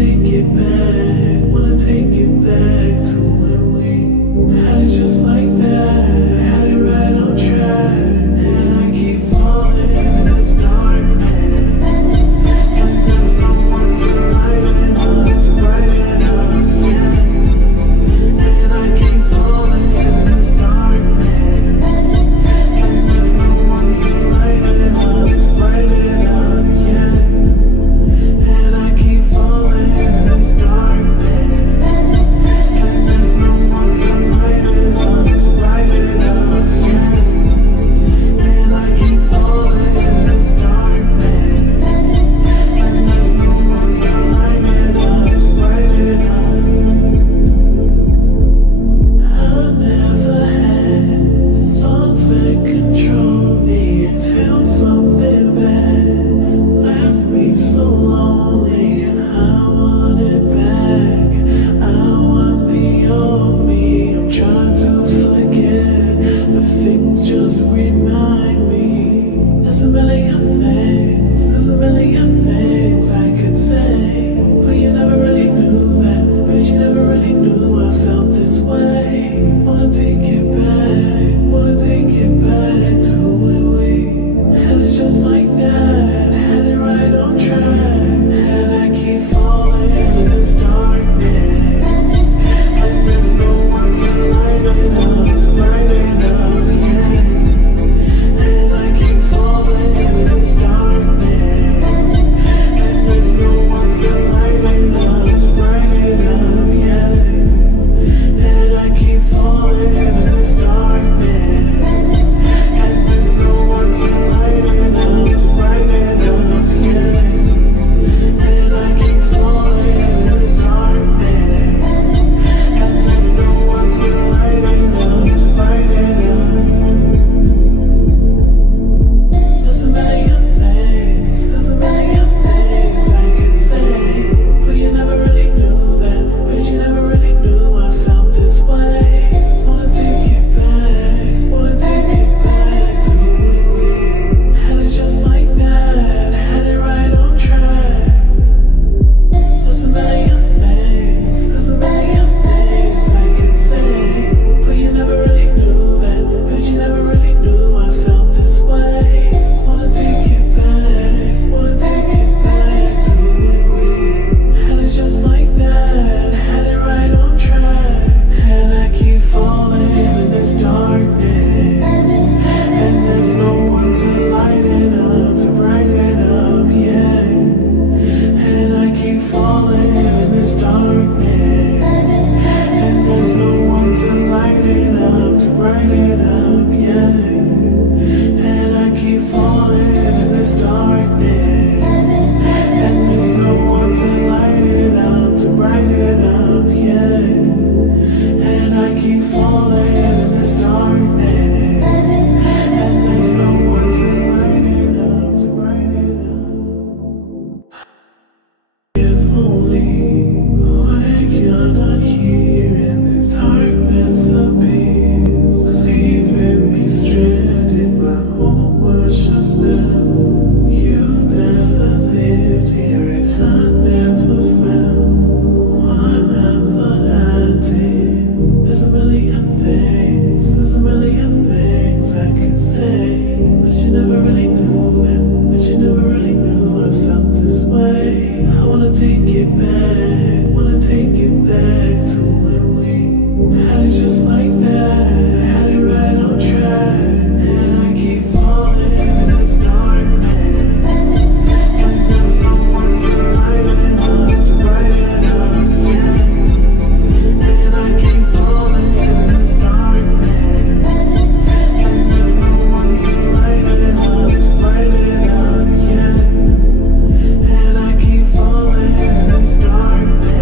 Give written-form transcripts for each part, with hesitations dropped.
And I keep falling in this darkness.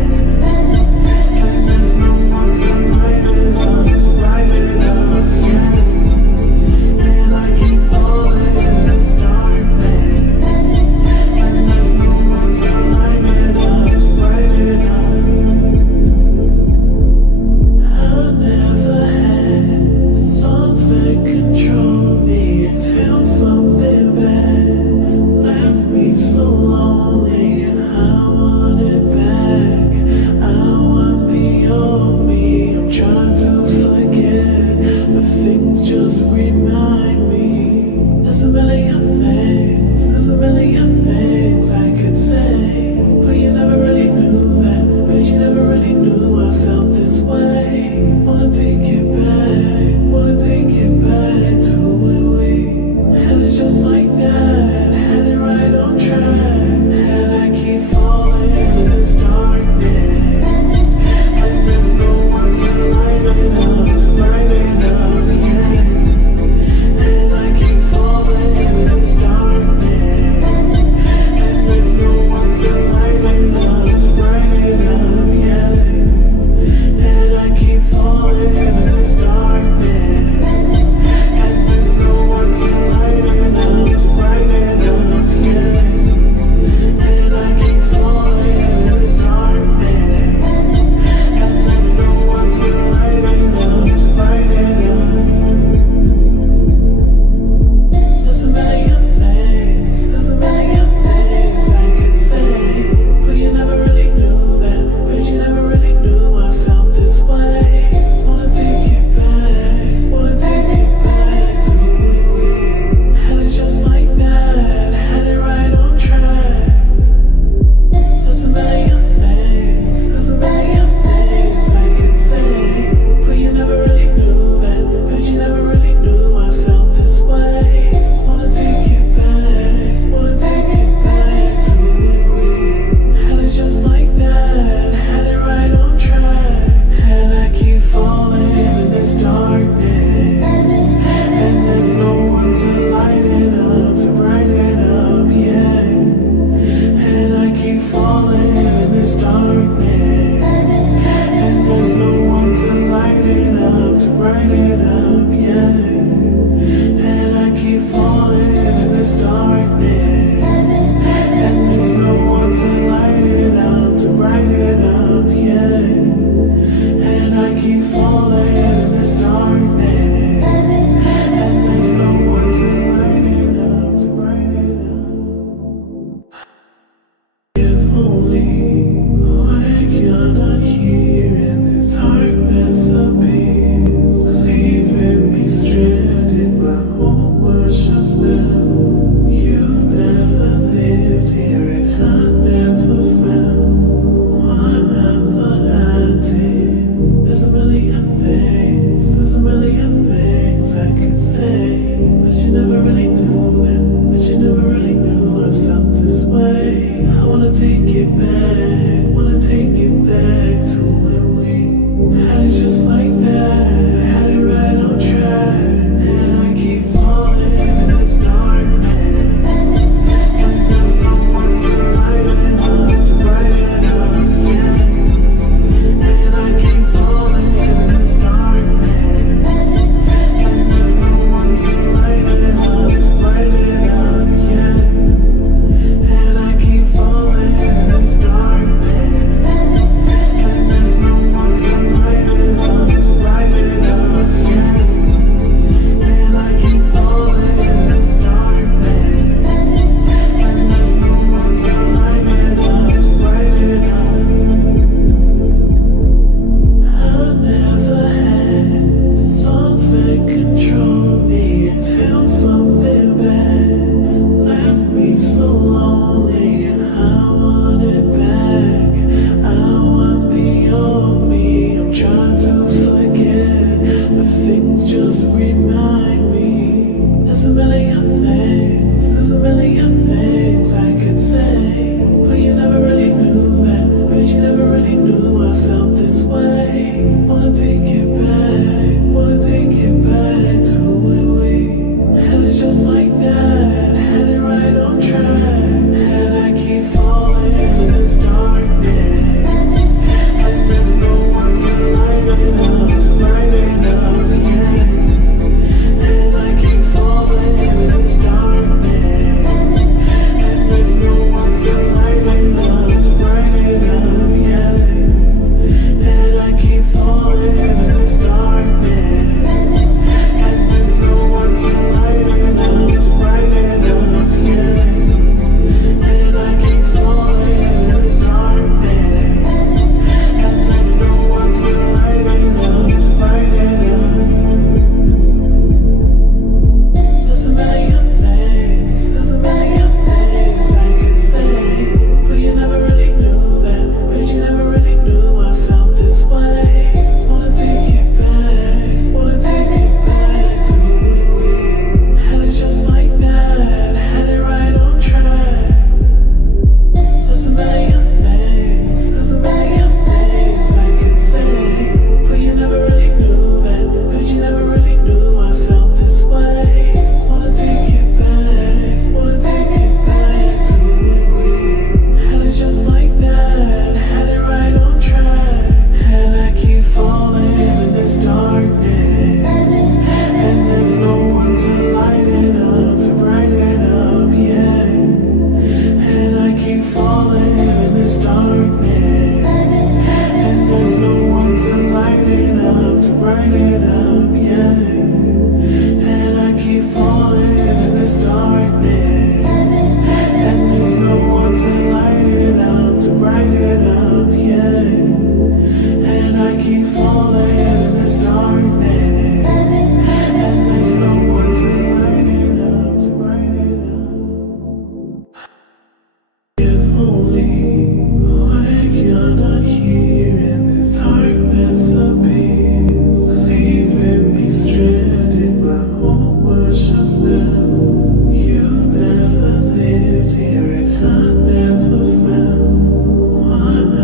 it up, yeah. And I keep falling in this darkness, and there's no one to light it up, to bright it up. If only when you're not here and this darkness appears, leaving me stranded, my whole world's just now. You never lived here and I never found one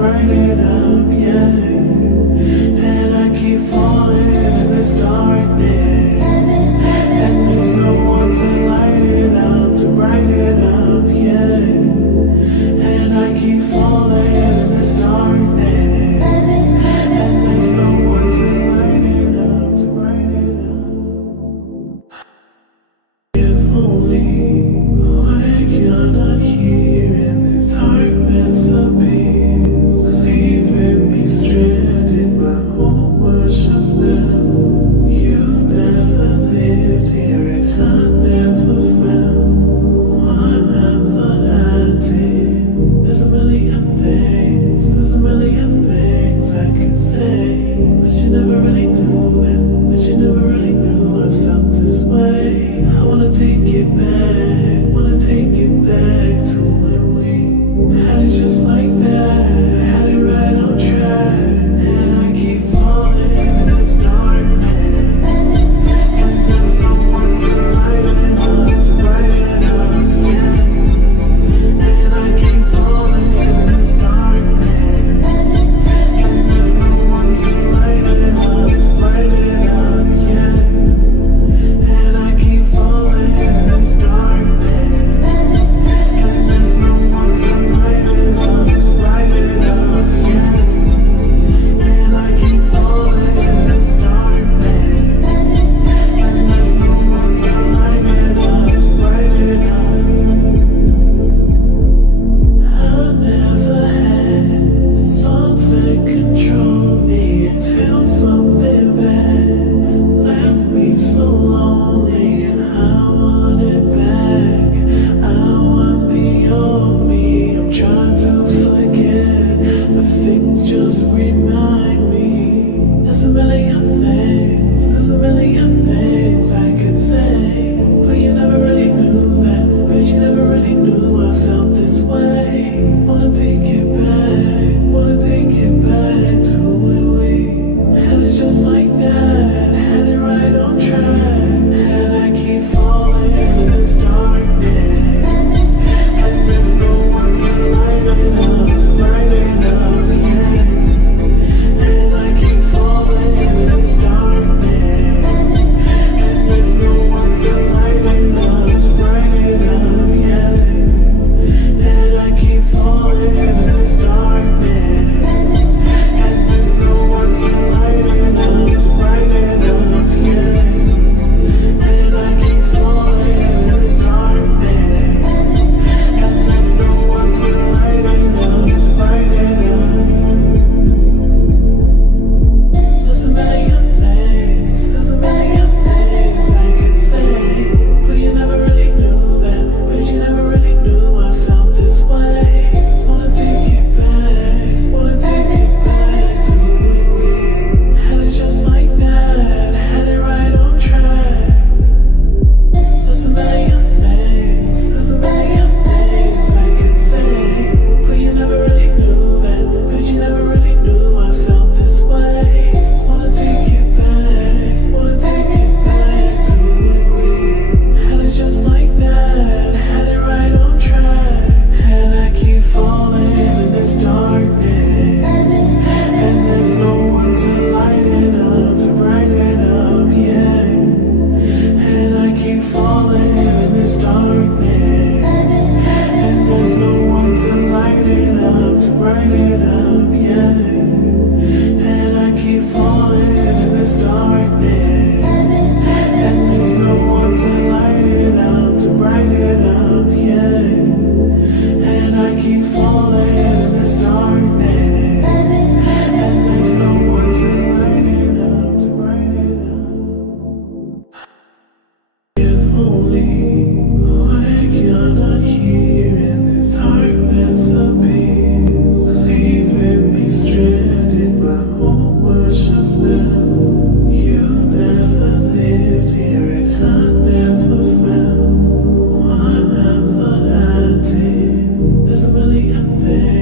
brighten it up, yeah. And I keep falling in this darkness, and there's no one to light it up, to brighten it up, yeah. And I keep falling in this darkness, and there's no one to light it up, to brighten it up. If only when you're not here and this darkness appears, leaving me stranded, my whole world's just now. You never lived here and I never found what I thought I did. There's a million things I could say, but you never really knew that, but you never really knew I felt this way. I wanna take it back to when we had it just like that, had it right on track, and I keep falling in this darkness, and there's no one to light it up, to brighten it up, yeah. And I keep falling in this darkness, and there's no one to light it up, to brighten it up, yeah. And I keep falling in this darkness, and there's no one to light it up, to brighten it up, yeah. And I keep falling in this darkness, and there's no one to light it up, to brighten it up. I never had thoughts that control me until something bad left me so lonely, and I want it back. I want the old me. I'm trying to forget, but things just remind me. There's a million things I could say, but you never really knew that, but you never really knew I felt this way. Wanna take it back to when we had it just like that, had it right on track, and I keep falling in this darkness, and there's no one to light it up, to brighten it up, yeah. And I keep falling in this darkness, and there's no one to light it up, to brighten it up, yeah. And I keep falling in this darkness, and there's no one to light it up, to brighten it up, yeah. And I keep falling in this darkness, and there's no one to light it up, to brighten it up. There's a million things I could say, but you never really knew that, but you never really knew I felt this way. Wanna take it back to when we had it just like that, had it right on track. There's a million things I could say, but you never really knew that, but you never really knew I felt this way. Wanna take it back to when we had it just like that, had it right on track, and I keep falling in this darkness, and there's no one to light it up, to brighten it up, yeah. And I keep falling in this darkness, and there's no one to light it up, to brighten it up, yeah. And I keep falling in this darkness, and there's no one to light it up, to brighten it up, yeah. And I keep falling in this darkness, and there's no one to light it up, to brighten it up. If only when you're not here and this darkness appears, leaving me stranded, my whole world's just now. You never lived here and I never found what I thought I did. There's a million things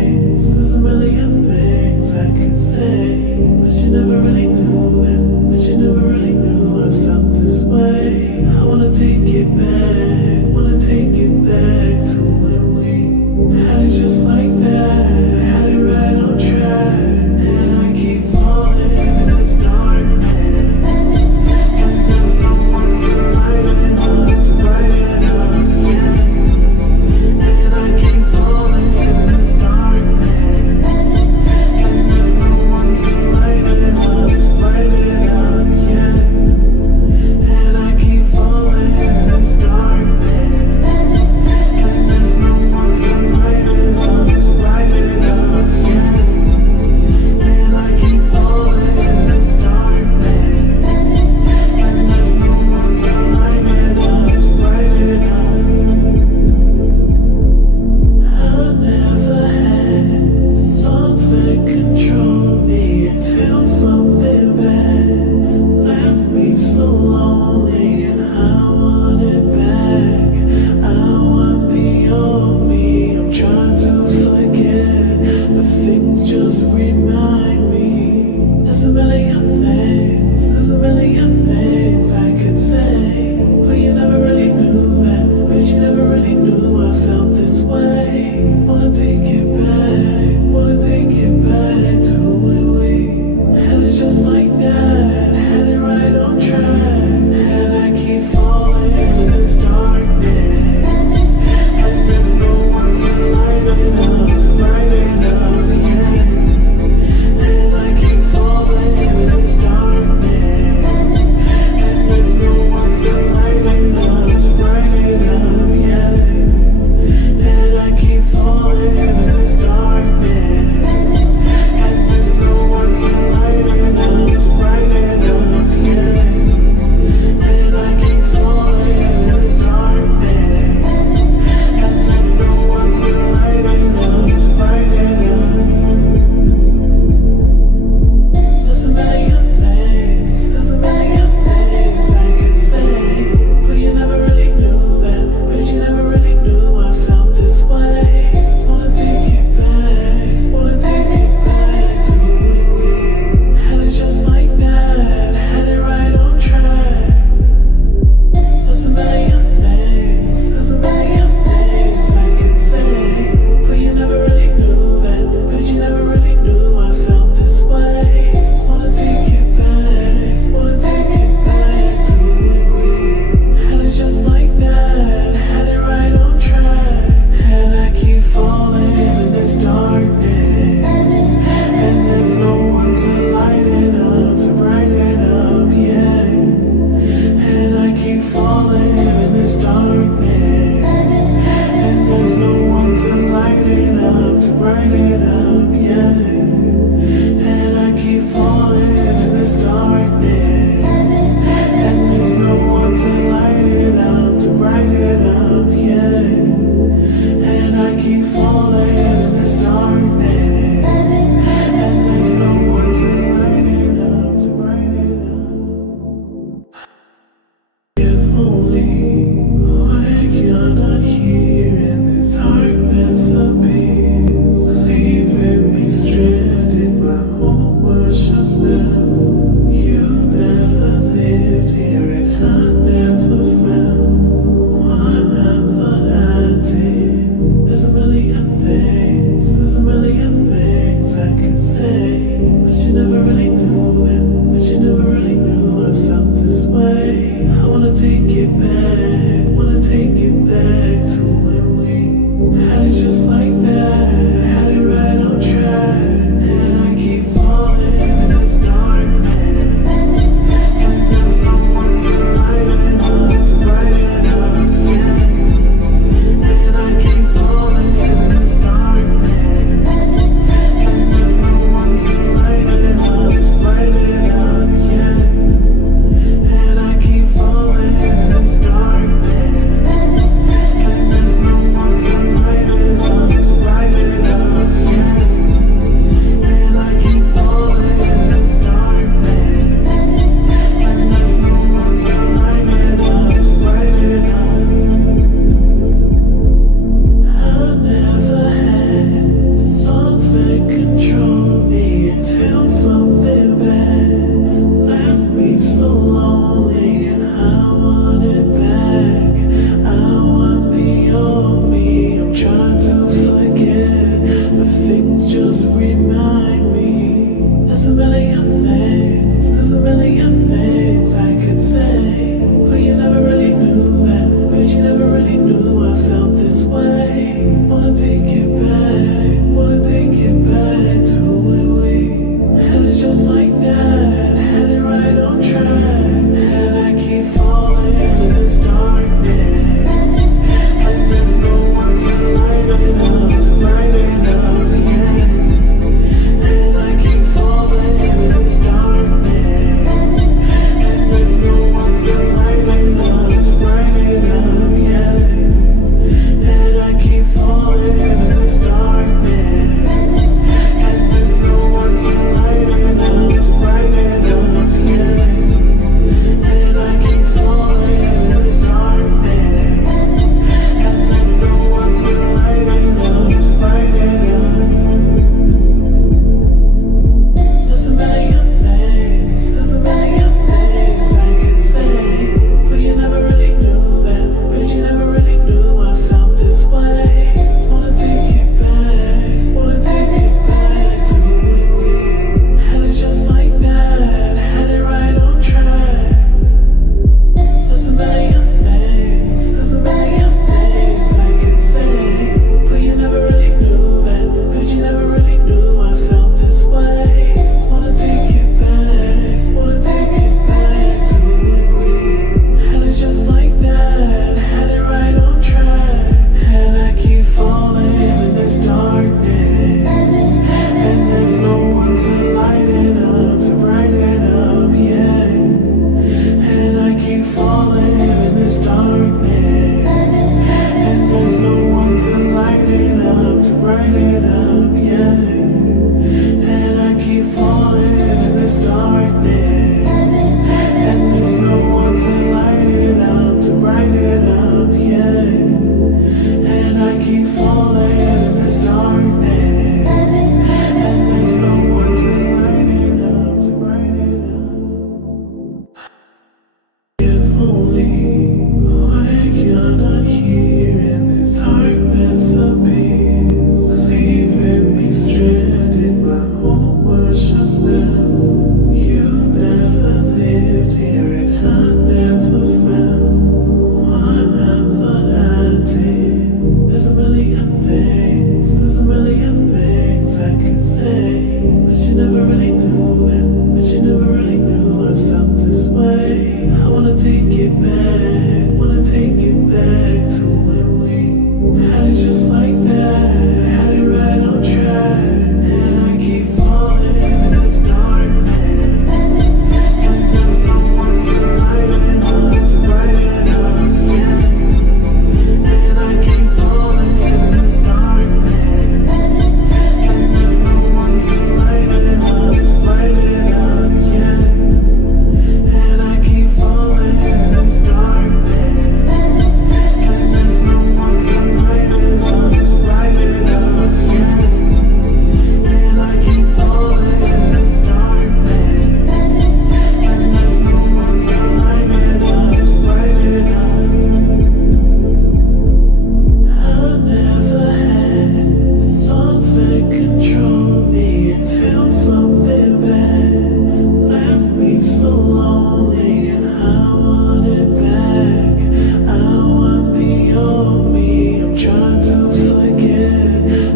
brighten it up, yeah. And I keep falling in this darkness, and there's no one to light it up, to brighten it up, yeah. And I keep falling in this darkness, and there's no one to light it up, to brighten it up. If only when you're not here and this darkness appears, leaving me stranded, my whole world shuts down. You never lived here and I never found what I thought I did. There's a million things I could say, but you never really knew that, but you never really knew I felt this way. I wanna take it back to when we had it just like that, had it right on track. And I keep falling in this darkness, and there's no one to light it up, to brighten it up, yeah. And I keep falling in this darkness, and there's no one to light it up, to brighten it up, yeah. And I keep falling in this darkness, and there's no one to light it up, to brighten it up, yeah. And I keep falling in this darkness, and there's no one to light it up, to brighten it up. I never had thoughts that control me until something bad left me so lonely, and I want it back. I want the old me. I'm trying to forget, but things just remind me. There's a million things I could say, but you never really knew that, but you never really knew I felt this way. Wanna take it back to when we had it just like that, had it right on track. And I keep falling in this darkness, and there's no one to light it up, to brighten it up, yeah. And I keep falling in this darkness, and there's no one to light it up, to brighten it up, yeah. And I keep falling in this darkness, and there's no one to light it up, to brighten it up, yeah. And I keep falling in this darkness, and there's no one to light it up, to brighten it up. There's a million things I could say, but you never really knew that, but you never really knew I felt this way. Wanna take it back to when we had it just like that, had it right on track. There's a million things I could say, but you never really knew that, but you never really knew I felt this way. Wanna take it back to when we had it just like that, had it right on track. And I keep falling in this darkness, and there's no one to light it up, to brighten it up, yeah. And I keep falling in this darkness, and there's no one to light it up, to brighten it up, yeah. And I keep falling in this darkness, and there's no one to light it up, to brighten it up, yeah. And I keep falling in this darkness, and there's no one to light it up, to brighten it up. If only when you're not here and this darkness appears, leaving me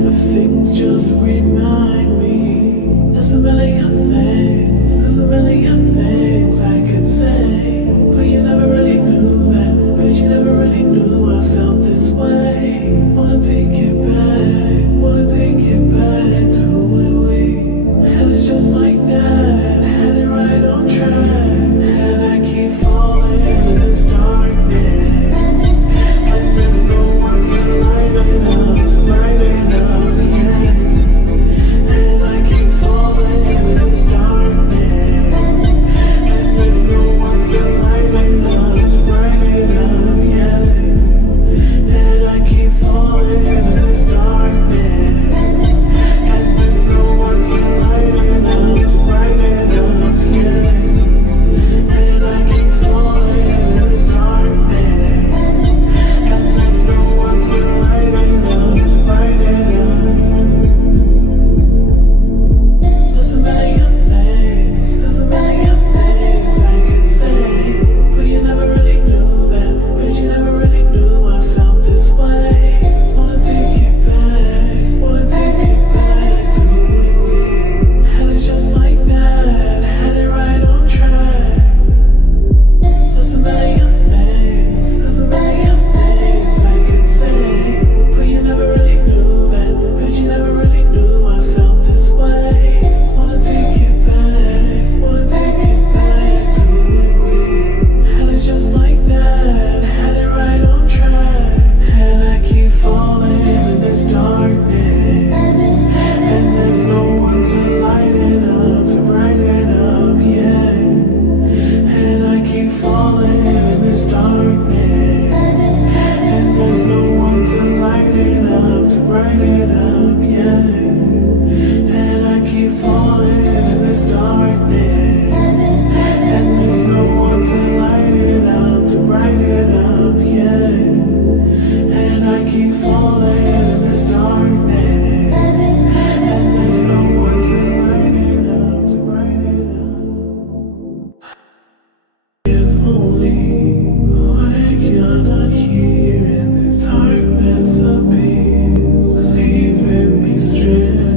but things just remind me. There's a million things, there's a million things I could say, but you never really knew that, but you never really knew I felt this way. Wanna take it back, wanna take it back to when we had it just like that, had it right on track, and I keep falling in this darkness, and there's no one to light it up, to bright it up, yeah. And I keep falling in this darkness, and there's no one to light it up, to bright it up, yeah. And I keep falling in this darkness, and there's no one to light it up, to bright it up, yeah. And I keep falling in this darkness, and there's no one to light it up, to bright it up. There's a million things, there's a million things I could say, but you never really knew that, but you never really knew I felt this way. Wanna take it back, wanna take it back to when we had it just like that, had it right on track. There's a million things, there's a million things I could say, but you never really knew that, but you never really knew I felt this way. Wanna take it back, wanna take it back to when we had it just like that, had it right on track, and I keep falling in this darkness, and there's no one to light it up, to bright it up, yeah. And I keep falling in this darkness, and there's no one to light it up, to bright it up, yeah. And I keep falling in this darkness, and there's no one to light it up, to bright it up, yeah. And I keep falling in this darkness, and there's no one to light it up, to bright it up. If only when you're not here and this darkness appears, leaving me stranded.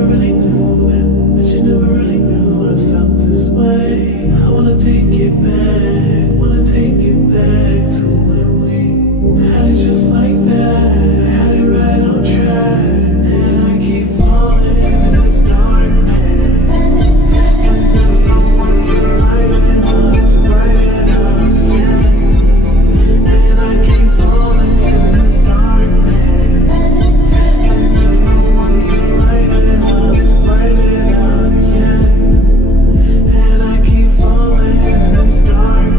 never really knew that. But you never really knew I felt this way. I wanna take it back, wanna take it back to when we had it just like that. Had it right on track, and I keep falling in this darkness. And there's no one to lighten up, to brighten up, yeah. And I keep falling in this darkness. And there's no one to lighten up, to brighten up, yeah. And I keep falling in this darkness.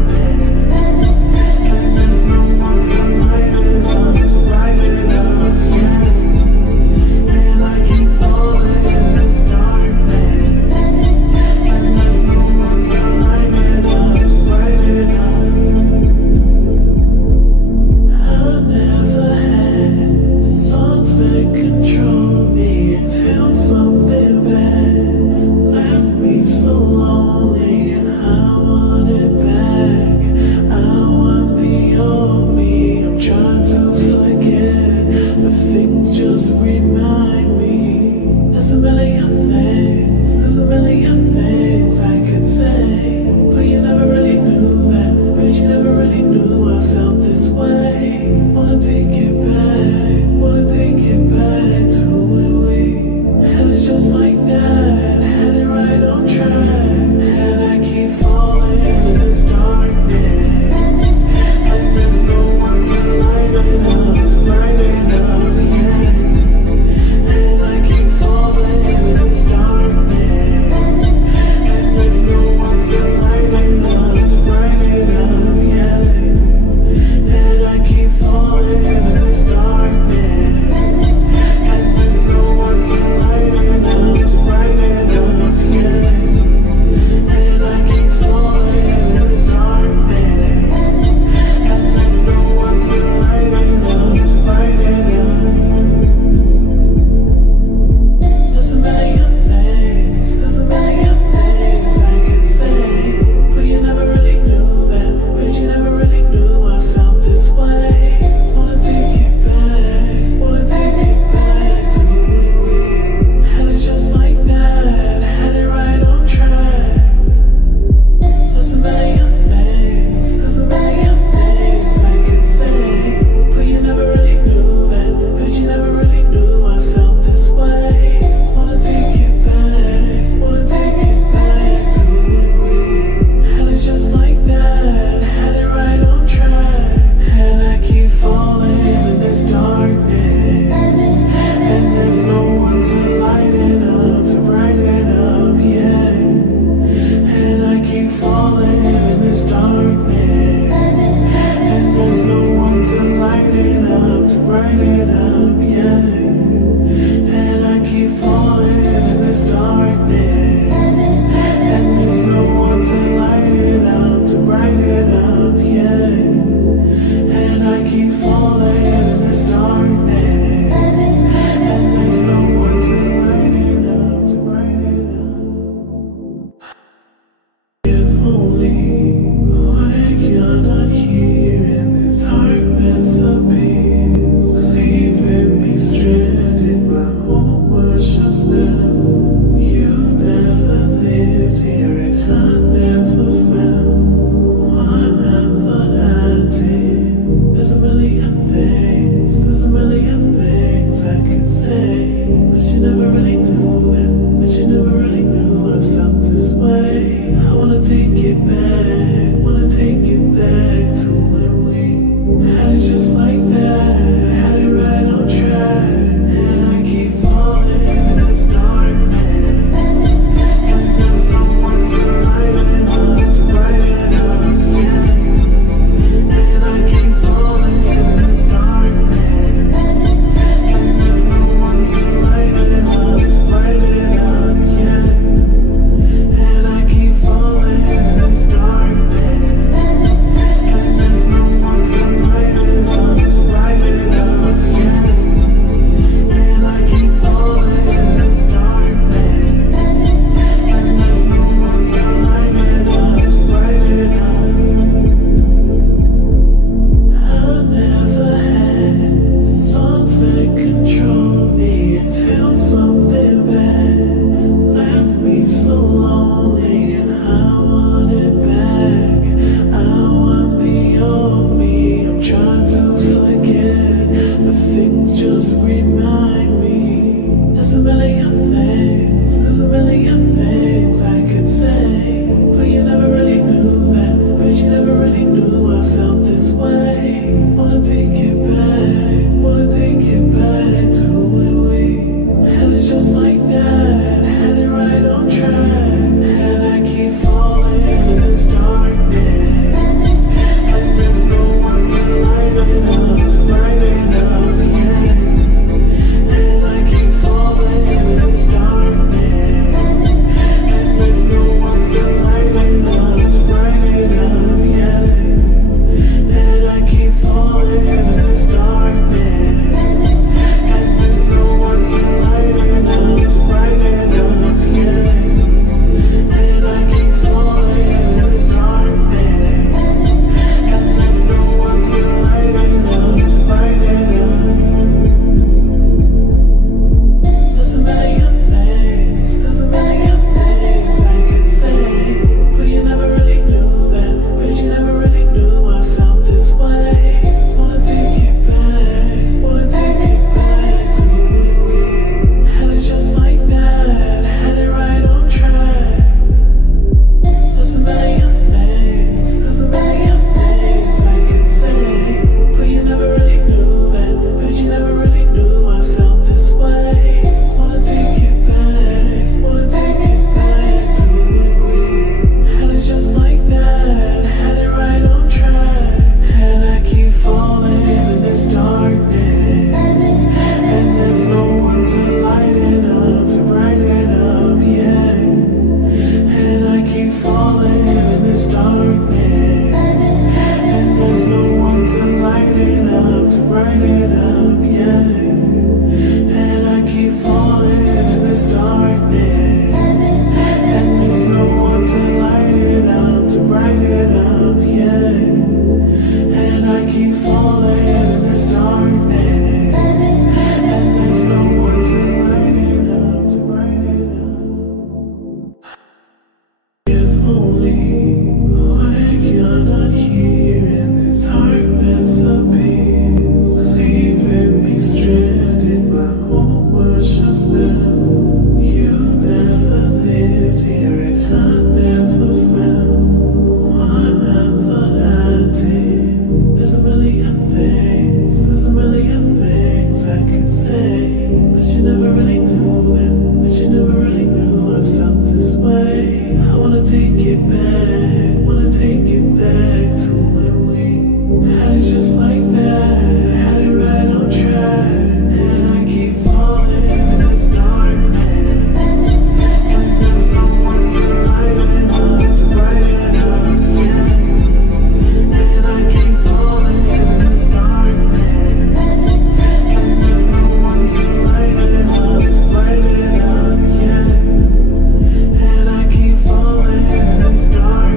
it back, wanna take it back to when we had it just like that, had it right on track. And I keep falling in this darkness, and there's no one to lighten up, to brighten up, yeah. And I keep falling in this darkness, and there's no one to lighten up, to brighten up, yeah. And I keep falling in this darkness.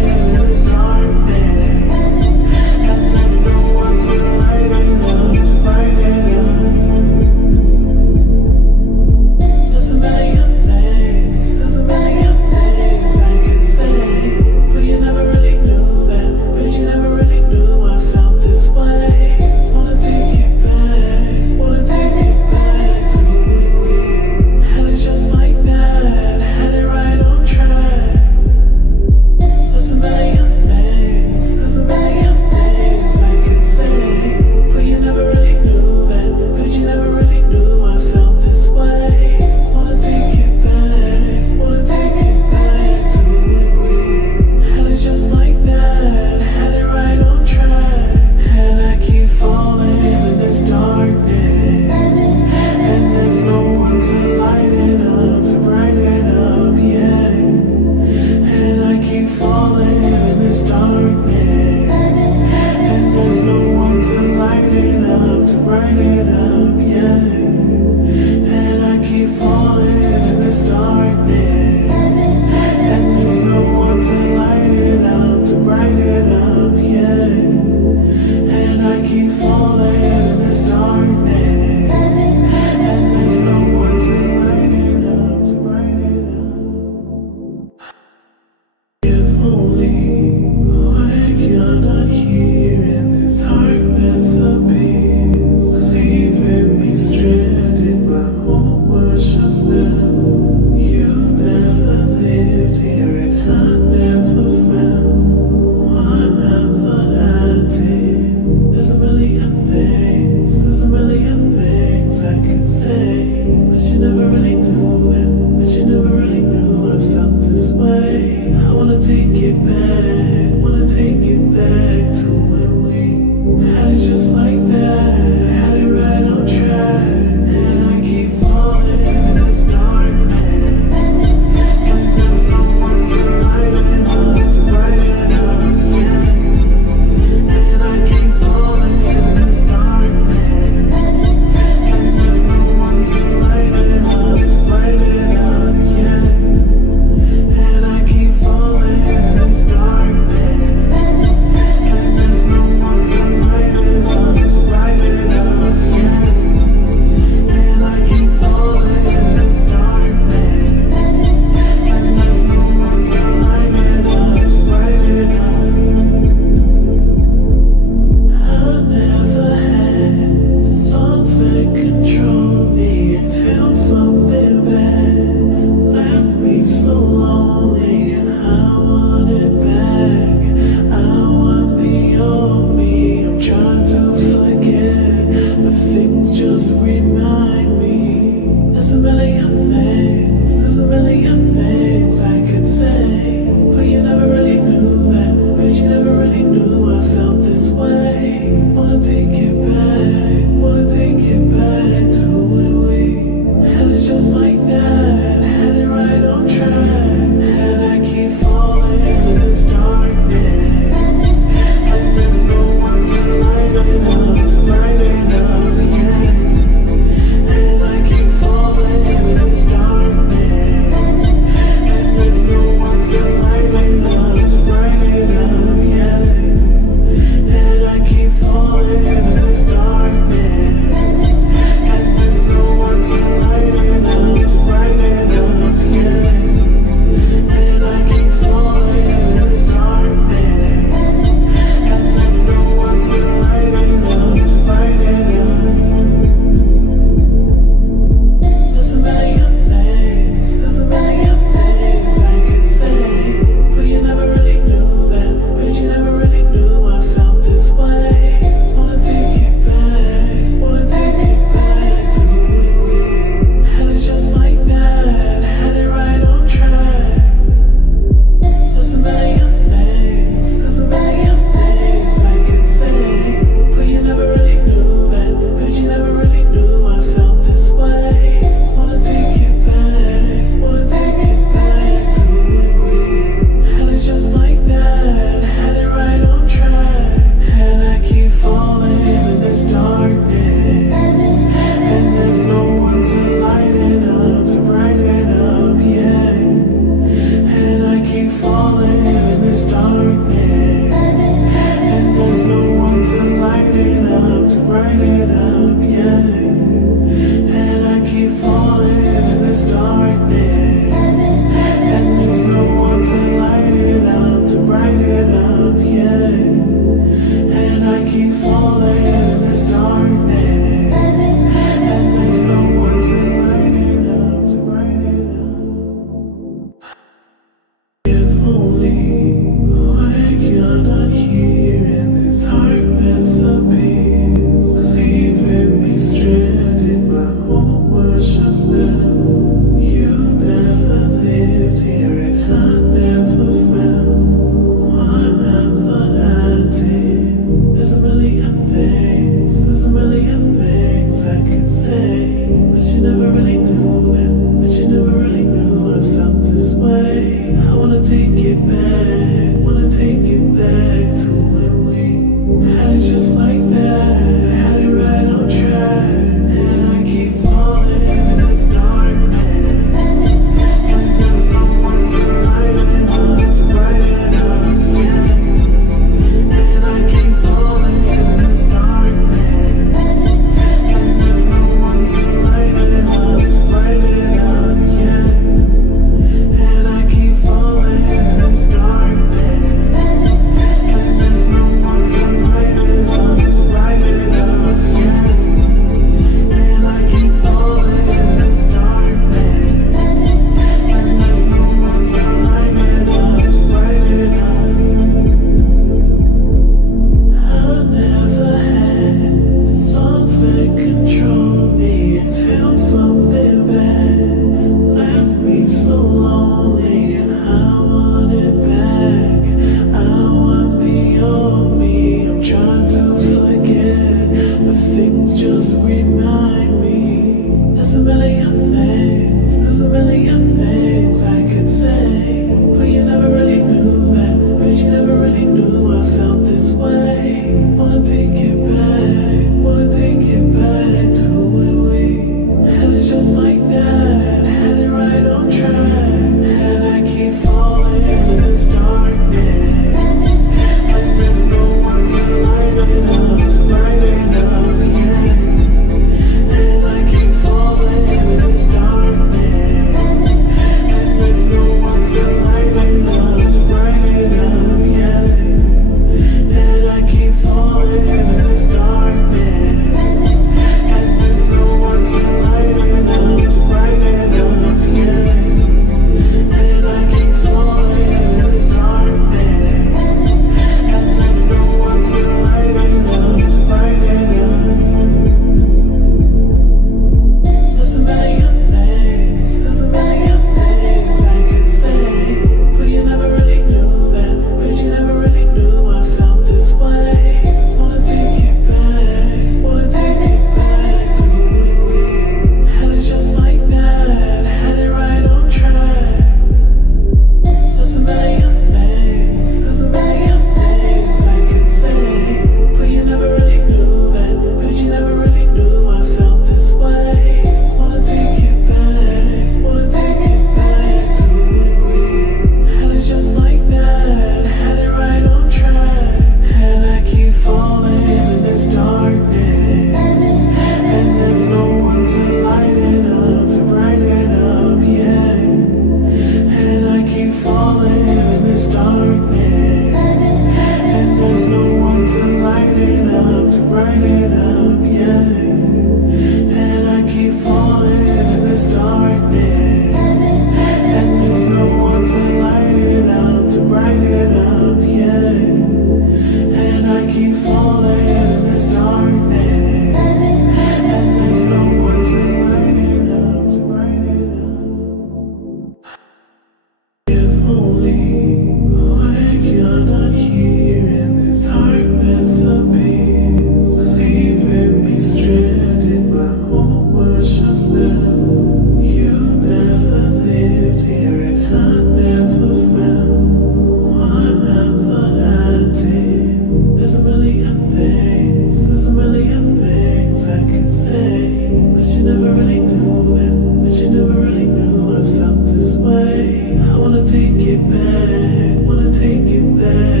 darkness, and there's no one to light it up, to brighten it up, yeah. And I keep falling in this darkness, and there's no one to light it up, to brighten it up, yeah. And I keep falling in this darkness, and there's no one to light it up, to brighten it up. If only when you're not here and this darkness appears, leaving me stranded, my whole world's just now. You never lived here and I never found whatever I did. There's a million things I could say, but you never really knew that, but you never really knew I felt this way. I wanna take it back, to when we had it just like that, had it right on track, and I keep falling in this darkness, and there's no one to light it up, to brighten it up, yeah. And I keep falling in this darkness, and there's no one to light it up, to brighten it up, yeah. And I keep falling in this darkness, and there's no one to light it up, to brighten it up, yeah. And I keep falling in this darkness, and there's no one to light it up, to brighten it up. I never had thoughts that control me until something bad left me so lonely, and I want it back. I want the old me. I'm trying to forget, but things just remind me. There's a million things I could say, but you never really knew that, but you never really knew I felt this way. Wanna take it back to when we had it just like that, had it right on track, and I keep falling in this darkness, and there's no one to light it up, to brighten it up, yeah. And I keep falling in this darkness, and there's no one to light it up, to brighten it up, yeah. And I keep falling in this darkness, and there's no one to light it up, to brighten it up, yeah. And I keep falling in this darkness, and there's no one to light it up, to brighten it up. There's a million things I could say, but you never really knew that, but you never really knew I felt this way. Wanna take it back to when we had it just like that, had it right on track. There's a million things I could say, but you never really knew that, but you never really knew I felt this way. Wanna take it back to when we had it just like that, had it right on track, and I keep falling in this darkness, and there's no one to light it up, to brighten it up, yeah. And I keep falling in this darkness, and there's no one to light it up, to brighten it up, yeah. And I keep falling in this darkness, and there's no one to light it up, to brighten it up, yeah. And I keep falling in this darkness, and there's no one to light it up, to brighten it up. If only when you're not here and this darkness appears, leaving me stranded, my whole world's just now. You never lived here and I never found whatever I did. There's a million things I could say, but you never really knew that, but you never really knew I felt this way. I wanna take it back,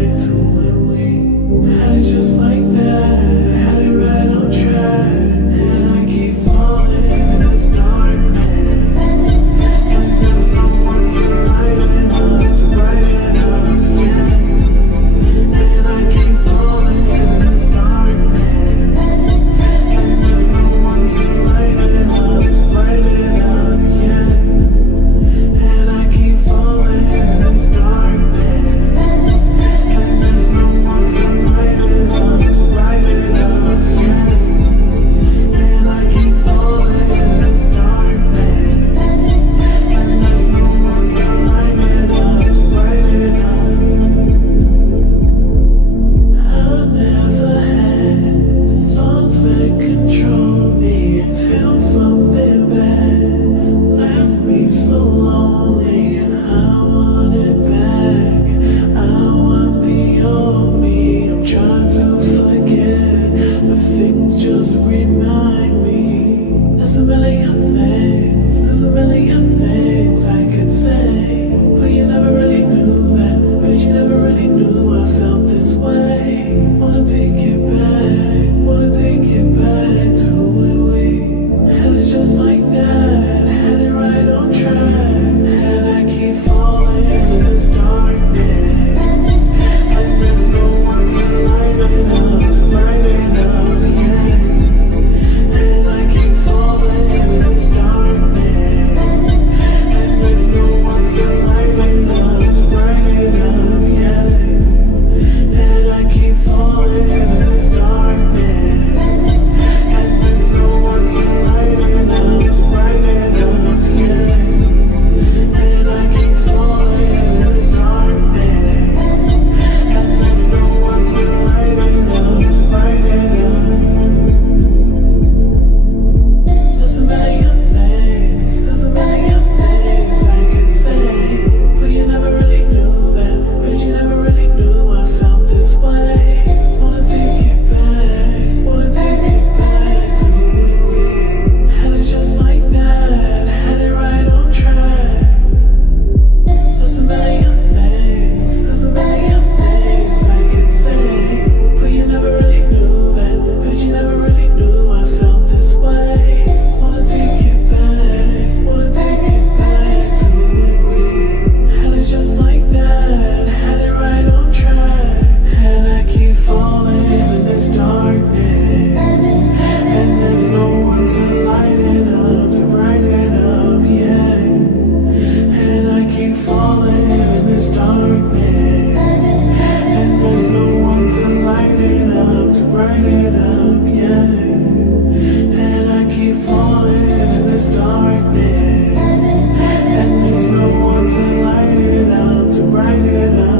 darkness, and there's no one to light it up, to brighten it up, yeah. And I keep falling in this darkness, and there's no one to light it up, to brighten it up.